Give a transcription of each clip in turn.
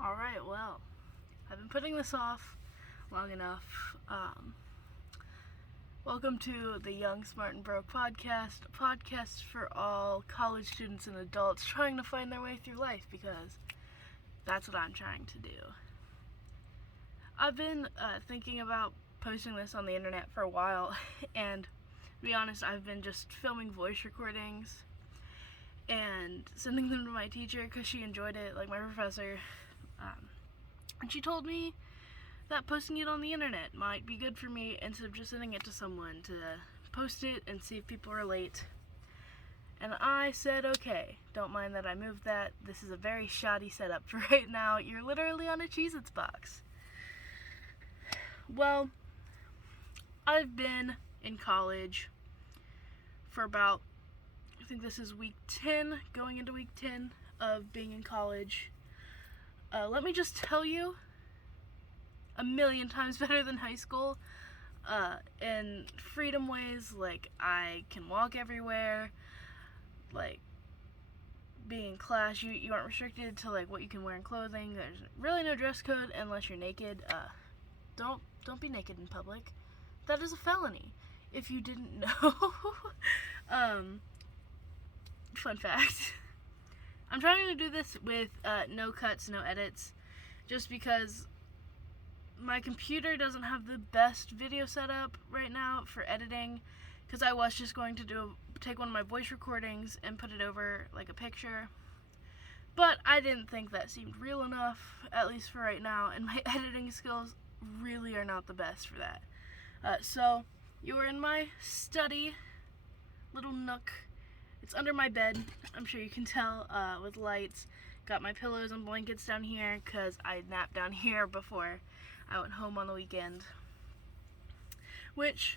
Alright, well, I've been putting this off long enough. Welcome to the Young, Smart, and Broke podcast, a podcast for all college students and adults trying to find their way through life, because that's what I'm trying to do. I've been thinking about posting this on the internet for a while, and to be honest, I've been just filming voice recordings and sending them to my teacher because she enjoyed it, like my professor. And she told me that posting it on the internet might be good for me instead of just sending it to someone to post it and see if people relate. And I said, okay, don't mind that I moved that. This is a very shoddy setup for right now. You're literally on a Cheez-Its box. Well, I've been in college for about, I think this is week 10, going into week 10 of being in college. Let me just tell you, a million times better than high school, in freedom ways. Like, I can walk everywhere, like, being in class, you aren't restricted to, like, what you can wear in clothing. There's really no dress code unless you're naked. Don't be naked in public. That is a felony, if you didn't know. Fun fact. I'm trying to do this with no cuts, no edits, just because my computer doesn't have the best video setup right now for editing, because I was just going to take one of my voice recordings and put it over like a picture, but I didn't think that seemed real enough, at least for right now, and my editing skills really are not the best for that. So you are in my study, little nook. It's under my bed, I'm sure you can tell, with lights. Got my pillows and blankets down here because I napped down here before I went home on the weekend. Which,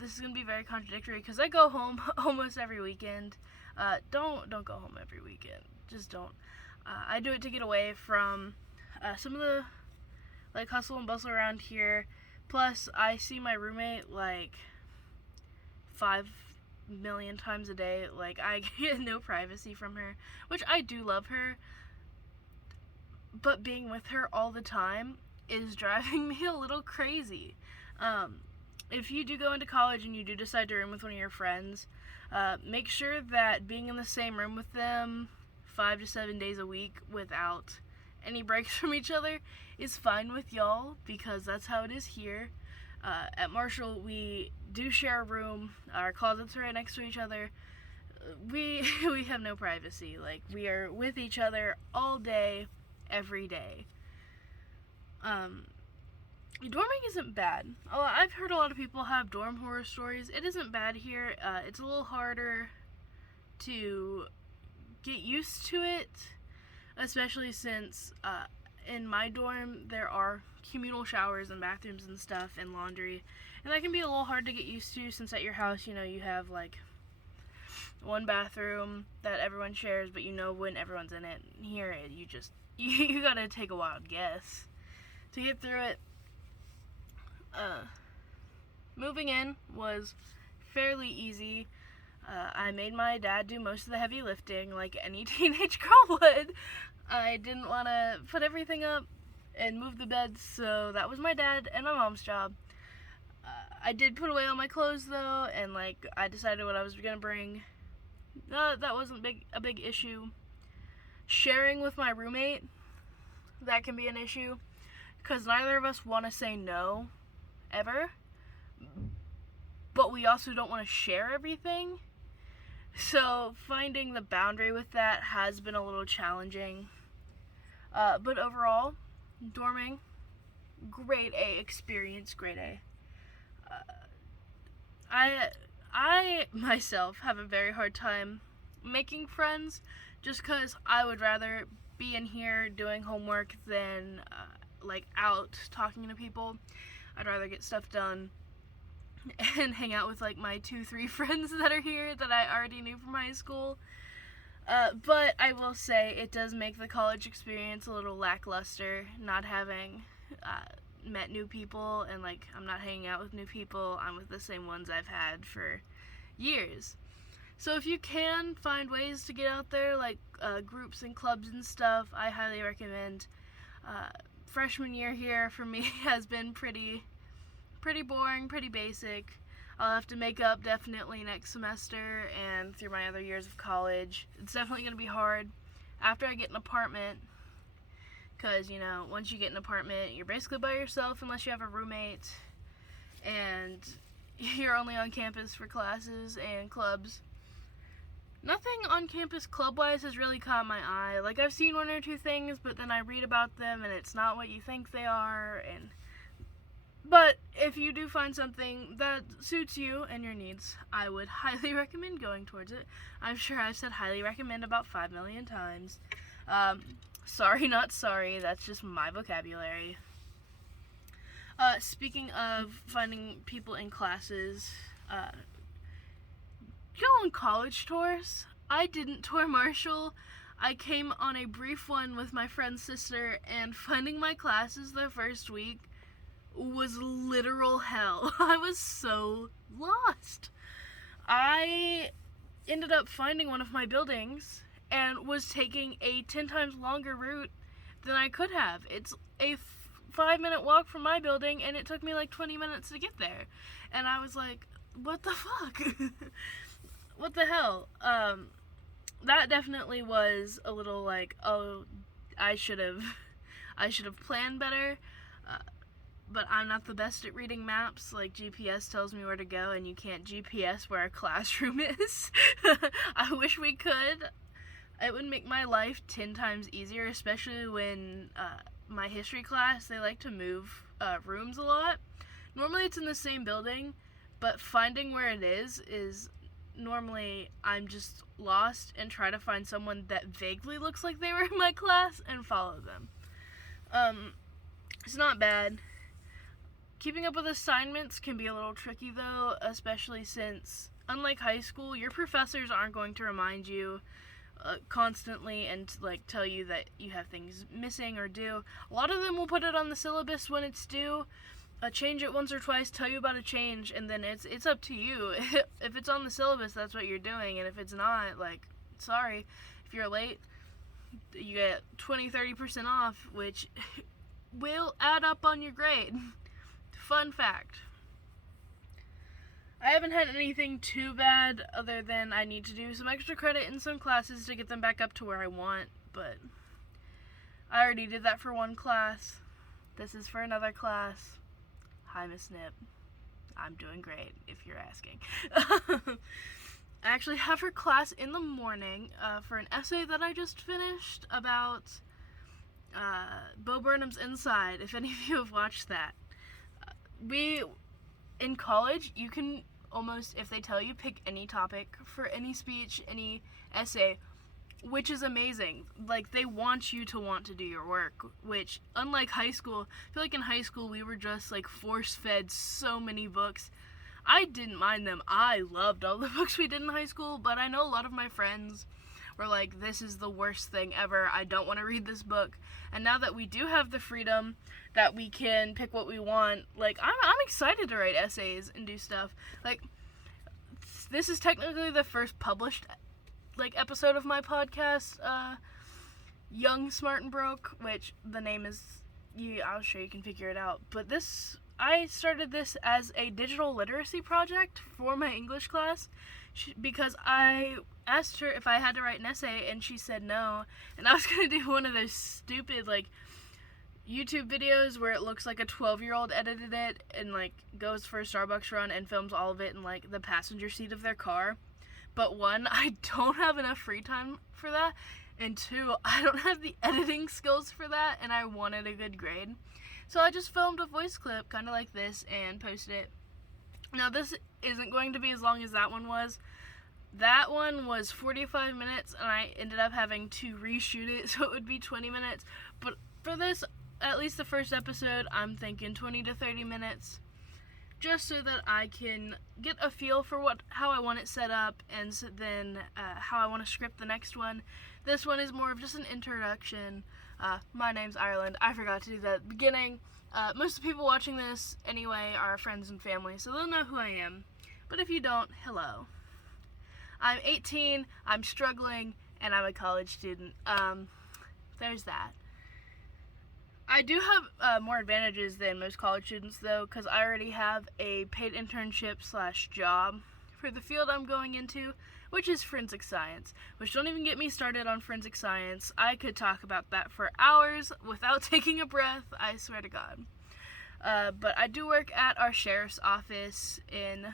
this is going to be very contradictory because I go home almost every weekend. Don't go home every weekend. Just don't. I do it to get away from some of the like hustle and bustle around here. Plus, I see my roommate like 5 million times a day. Like, I get no privacy from her, which I do love her, but being with her all the time is driving me a little crazy. If you do go into college and you do decide to room with one of your friends, make sure that being in the same room with them 5 to 7 days a week without any breaks from each other is fine with y'all, because that's how it is here. At Marshall, we do share a room. Our closets are right next to each other. We have no privacy. Like, we are with each other all day, every day. Dorming isn't bad. I've heard a lot of people have dorm horror stories. It isn't bad here. It's a little harder to get used to it, especially since in my dorm there are communal showers and bathrooms and stuff and laundry, and that can be a little hard to get used to, since at your house, you know, you have like one bathroom that everyone shares, but you know when everyone's in it. Here, you gotta take a wild guess to get through it. Moving in was fairly easy. I made my dad do most of the heavy lifting, like any teenage girl would. I didn't want to put everything up and move the beds, so that was my dad and my mom's job. I did put away all my clothes though, and like I decided what I was gonna bring. That wasn't a big issue. Sharing with my roommate, that can be an issue, because neither of us want to say no, ever, but we also don't want to share everything. So finding the boundary with that has been a little challenging. But overall, dorming, grade A experience, grade A. I myself have a very hard time making friends, just because I would rather be in here doing homework than like out talking to people. I'd rather get stuff done and hang out with like my 2-3 friends that are here that I already knew from high school. But I will say it does make the college experience a little lackluster, not having met new people, and like I'm not hanging out with new people. I'm with the same ones I've had for years. So if you can find ways to get out there, like groups and clubs and stuff, I highly recommend. Freshman year here for me has been pretty boring, pretty basic. I'll have to make up definitely next semester and through my other years of college. It's definitely going to be hard after I get an apartment, because, you know, once you get an apartment, you're basically by yourself unless you have a roommate, and you're only on campus for classes and clubs. Nothing on campus club-wise has really caught my eye. Like, I've seen one or two things, but then I read about them and it's not what you think they are, But if you do find something that suits you and your needs, I would highly recommend going towards it. I'm sure I've said highly recommend about 5 million times. Sorry, not sorry. That's just my vocabulary. Speaking of finding people in classes, go on college tours. I didn't tour Marshall. I came on a brief one with my friend's sister, and finding my classes the first week was literal hell. I was so lost. I ended up finding one of my buildings and was taking a 10 times longer route than I could have. It's a 5-minute walk from my building, and it took me like 20 minutes to get there. And I was like, what the fuck? What the hell? That definitely was a little like, oh, I should have planned better. But I'm not the best at reading maps. Like, GPS tells me where to go, and you can't GPS where a classroom is. I wish we could. It would make my life 10 times easier, especially when my history class, they like to move rooms a lot. Normally it's in the same building, but finding where it is normally I'm just lost and try to find someone that vaguely looks like they were in my class and follow them. It's not bad. Keeping up with assignments can be a little tricky though, especially since, unlike high school, your professors aren't going to remind you constantly and like tell you that you have things missing or due. A lot of them will put it on the syllabus when it's due, change it once or twice, tell you about a change, and then it's up to you. If it's on the syllabus, that's what you're doing, and if it's not, like, sorry, if you're late, you get 20-30% off, which will add up on your grade. Fun fact. I haven't had anything too bad other than I need to do some extra credit in some classes to get them back up to where I want, but I already did that for one class. This is for another class. Hi, Miss Nip. I'm doing great, if you're asking. I actually have her class in the morning for an essay that I just finished about Bo Burnham's Inside, if any of you have watched that. In college, you can almost, if they tell you, pick any topic for any speech, any essay, which is amazing. Like, they want you to want to do your work, which, unlike high school, I feel like in high school we were just, like, force-fed so many books. I didn't mind them. I loved all the books we did in high school, but I know a lot of my friends were like, this is the worst thing ever. I don't want to read this book. And now that we do have the freedom that we can pick what we want, like, I'm excited to write essays and do stuff. Like, this is technically the first published, like, episode of my podcast, Young, Smart, and Broke, which the name is, I'll show you can figure it out. But I started this as a digital literacy project for my English class because I asked her if I had to write an essay, and she said no. And I was going to do one of those stupid, like, YouTube videos where it looks like a 12-year-old edited it and, like, goes for a Starbucks run and films all of it in, like, the passenger seat of their car. But one, I don't have enough free time for that, and two, I don't have the editing skills for that, and I wanted a good grade. So I just filmed a voice clip, kind of like this, and posted it. Now, this isn't going to be as long as that one was. That one was 45 minutes, and I ended up having to reshoot it, so it would be 20 minutes. But for this, at least the first episode, I'm thinking 20 to 30 minutes, just so that I can get a feel for how I want it set up, and then how I want to script the next one. This one is more of just an introduction. My name's Ireland. I forgot to do that at the beginning. Most of the people watching this, anyway, are friends and family, so they'll know who I am. But if you don't, hello. I'm 18, I'm struggling, and I'm a college student. There's that. I do have more advantages than most college students, though, because I already have a paid internship / job for the field I'm going into, which is forensic science, which don't even get me started on forensic science. I could talk about that for hours without taking a breath, I swear to God. But I do work at our sheriff's office in,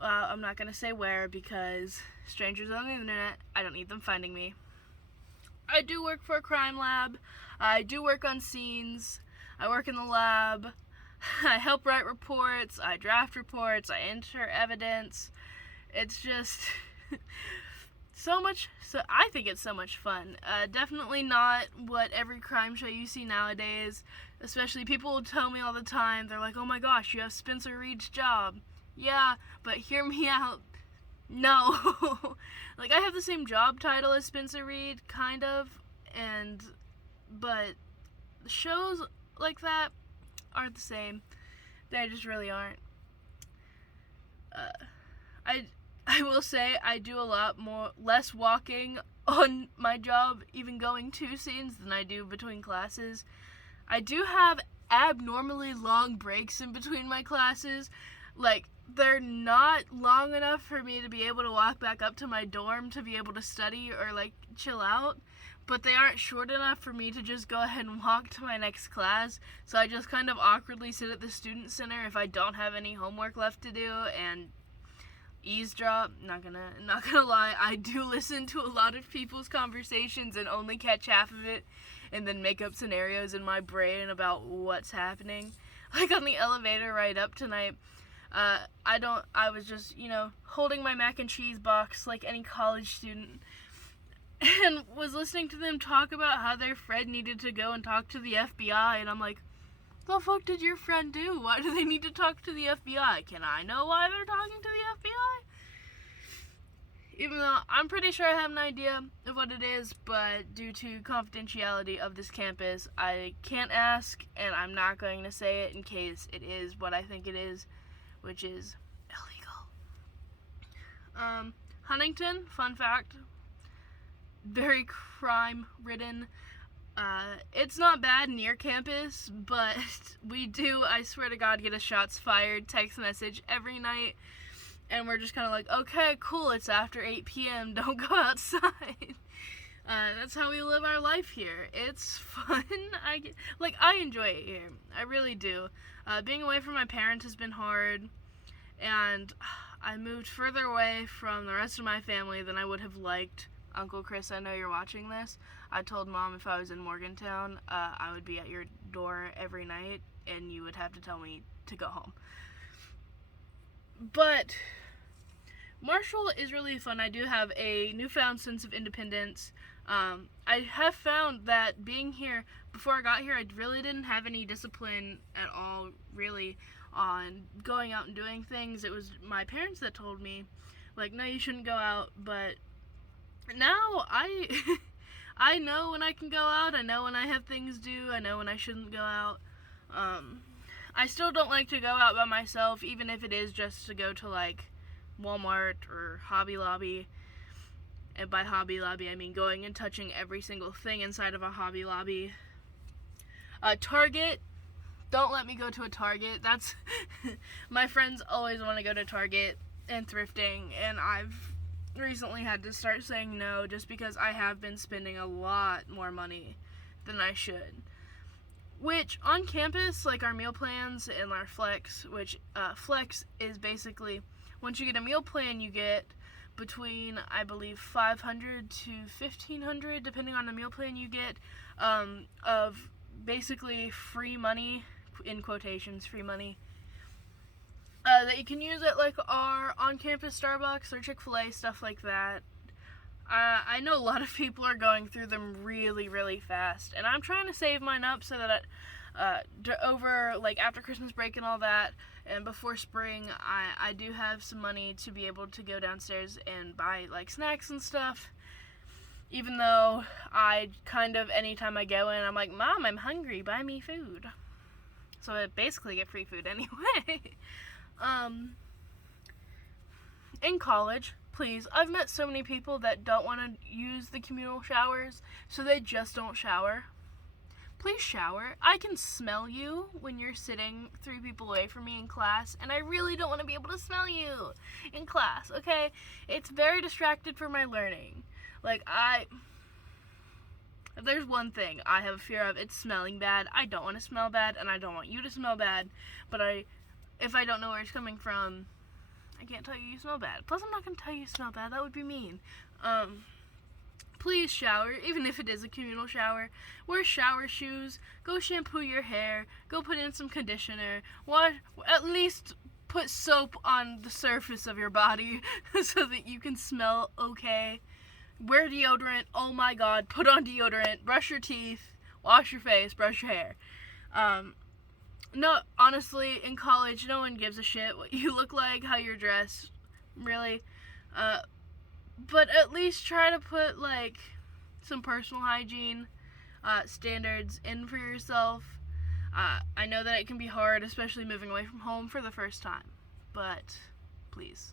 I'm not going to say where because strangers on the internet, I don't need them finding me. I do work for a crime lab. I do work on scenes. I work in the lab. I help write reports. I draft reports. I enter evidence. It's just so much. So I think it's so much fun. Definitely not what every crime show you see nowadays. Especially people will tell me all the time. They're like, "Oh my gosh, you have Spencer Reed's job." Yeah, but hear me out. No. Like, I have the same job title as Spencer Reed, kind of, but shows like that aren't the same. They just really aren't. I will say I do a lot less walking on my job, even going to scenes, than I do between classes. I do have abnormally long breaks in between my classes. Like, they're not long enough for me to be able to walk back up to my dorm to be able to study or, like, chill out, but they aren't short enough for me to just go ahead and walk to my next class, so I just kind of awkwardly sit at the student center if I don't have any homework left to do and eavesdrop. Not gonna lie, I do listen to a lot of people's conversations and only catch half of it and then make up scenarios in my brain about what's happening. Like on the elevator ride up tonight, I was just, holding my mac and cheese box like any college student and was listening to them talk about how their friend needed to go and talk to the FBI, and I'm like, the fuck did your friend do? Why do they need to talk to the FBI? Can I know why they're talking to the FBI? Even though I'm pretty sure I have an idea of what it is, but due to confidentiality of this campus, I can't ask, and I'm not going to say it in case it is what I think it is, which is illegal. Huntington, fun fact, very crime-ridden. It's not bad near campus, but we do, I swear to God, get a shots fired text message every night, and we're just kind of like, okay, cool, it's after 8 p.m., don't go outside. That's how we live our life here. It's fun. I enjoy it here. I really do. Being away from my parents has been hard, and I moved further away from the rest of my family than I would have liked. Uncle Chris, I know you're watching this. I told Mom if I was in Morgantown, I would be at your door every night, and you would have to tell me to go home. But Marshall is really fun. I do have a newfound sense of independence. I have found that being here, before I got here, I really didn't have any discipline at all, really, on going out and doing things. It was my parents that told me, like, no, you shouldn't go out, but now I know when I can go out, I know when I have things due, I know when I shouldn't go out. I still don't like to go out by myself, even if it is just to go to, like, Walmart or Hobby Lobby. And by Hobby Lobby, I mean going and touching every single thing inside of a Hobby Lobby. Target, don't let me go to a Target. That's, my friends always want to go to Target and thrifting, and I've recently had to start saying no just because I have been spending a lot more money than I should. Which, on campus, like our meal plans and our flex, which flex is basically, once you get a meal plan, you get between, I believe, $500 to $1,500, depending on the meal plan you get, of basically free money, in quotations, free money, that you can use at, like, our on-campus Starbucks or Chick-fil-A, stuff like that. I know a lot of people are going through them really, really fast, and I'm trying to save mine up so that over, like, after Christmas break and all that, and before spring, I do have some money to be able to go downstairs and buy, like, snacks and stuff, even though I kind of, anytime I go in, I'm like, Mom, I'm hungry, buy me food. So I basically get free food anyway. In college, please, I've met so many people that don't want to use the communal showers, so they just don't shower. Please shower. I can smell you when you're sitting 3 people away from me in class, and I really don't want to be able to smell you in class, okay? It's very distracted from my learning. Like, if there's one thing I have a fear of, it's smelling bad. I don't want to smell bad, and I don't want you to smell bad, but if I don't know where it's coming from, I can't tell you smell bad. Plus, I'm not going to tell you smell bad. That would be mean. Please shower, even if it is a communal shower. Wear shower shoes. Go shampoo your hair. Go put in some conditioner. At least put soap on the surface of your body so that you can smell okay. Wear deodorant. Oh my god. Put on deodorant. Brush your teeth. Wash your face. Brush your hair. No, honestly, in college, no one gives a shit what you look like, how you're dressed. Really. But at least try to put, like, some personal hygiene standards in for yourself. I know that it can be hard, especially moving away from home for the first time. But please,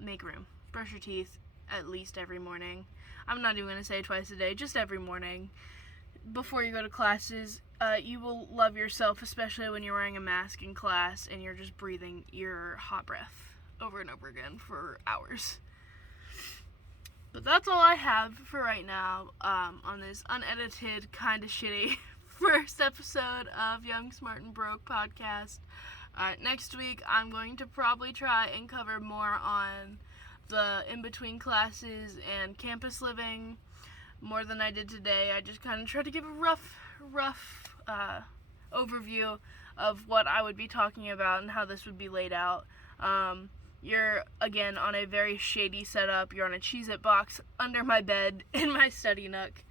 make room. Brush your teeth at least every morning. I'm not even going to say twice a day, just every morning. Before you go to classes, you will love yourself, especially when you're wearing a mask in class and you're just breathing your hot breath over and over again for hours. But that's all I have for right now on this unedited, kind of shitty first episode of Young, Smart, and Broke podcast. Next week, I'm going to probably try and cover more on the in-between classes and campus living more than I did today. I just kind of tried to give a rough overview of what I would be talking about and how this would be laid out. You're, again, on a very shady setup. You're on a Cheez-It box under my bed in my study nook.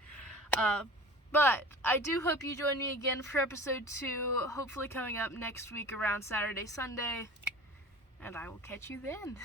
But I do hope you join me again for episode 2, hopefully coming up next week around Saturday, Sunday. And I will catch you then.